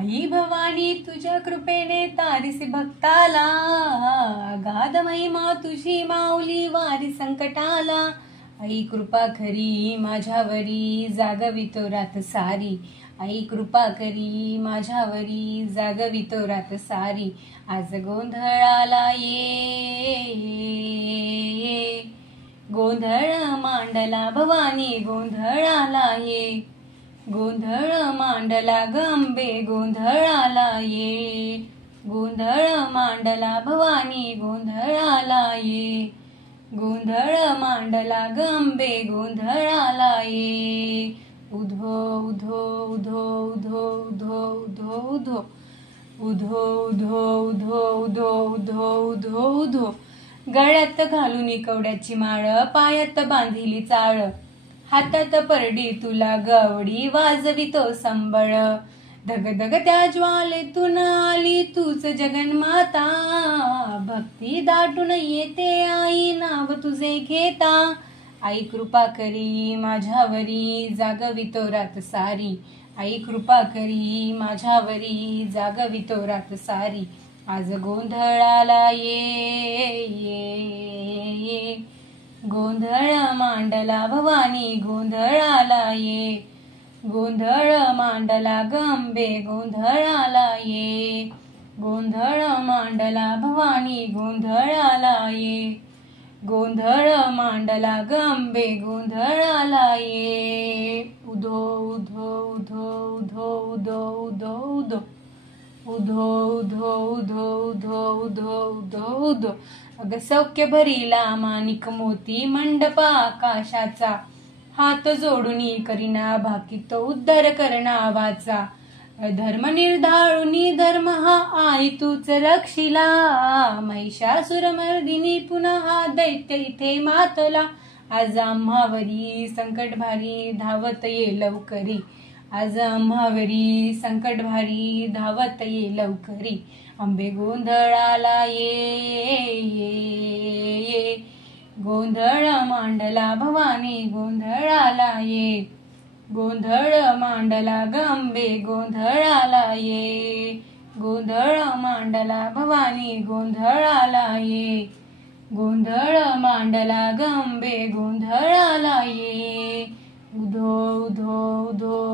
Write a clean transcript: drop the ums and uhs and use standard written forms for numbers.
आई भवानी तुझ्या कृपेने तारिसी भक्ताला, अगाध महिमा तुझी माऊली वारी संकटाला. आई कृपा खरी माझ्यावरी जागवितो रात सारी. आई कृपा करी माझ्यावरी जागवितो रात सारी. आज गोंधळाला ये, गोंधळ मांडला भवानी गोंधळाला ये. गोंधळ मांडला गंबे गोंधळाला ये. गोंधळ मांडला भवानी गोंधळाला ये. गोंधळ मांडला गंबे गोंधळाला ये. उधो उधो उधो उधो उधो उधो उधो उधो उधो उधो उधो उधो उधो उधो. गळ्यात घालून कवड्याची माळ, पायात बांधिली चाळ, हातात परडी तुला गवडी वाजवितो संबळ. धगधग त्या ज्वालेतून आली तूच जगन्माता, भक्ती दाटून येते आई नाव तुझे घेता. आई कृपा करी माझ्यावरी जागवितो रात सारी. आई कृपा करी माझ्यावरी जागवितो रात सारी. आज गोंधळाला ये, ये. गोंधळ मांडला भवानी गोंधळाला ये. गोंधळ मांडला गंबे गोंधळाला ये. गोंधळ मांडला भवानी गोंधळाला ये. गोंधळ मांडला गंबे गोंधळाला ये. उधो उधो उधो उधो उधो उधो उधो उधो उधो उधो उधो उधो उधो उधो. अग सौख्य भरीला माणिक मोती मंडपा आकाशाचा, हात जोडुनी करीना भाकितो उद्धार करना वाचा. धर्म निर्धाळुनी धर्म हा आई तूच रक्षिला, महिषासुरमर्दिनी पुन्हा दैत्य इथे मातला. आज आम्हावरी संकट भारी धावत ये लवकरी. आज आम्हावरी संकट भारी धावत ये लवकरी. अंबे गोंधळाला ये, ये. गोंधळ मांडला भवानी गोंधळाला ये. गोंधळ मांडला गंबे गोंधळाला ये. गोंधळ मांडला भवानी गोंधळाला ये. गोंधळ मांडला गंबे गोंधळाला ये. उधो उधो उधो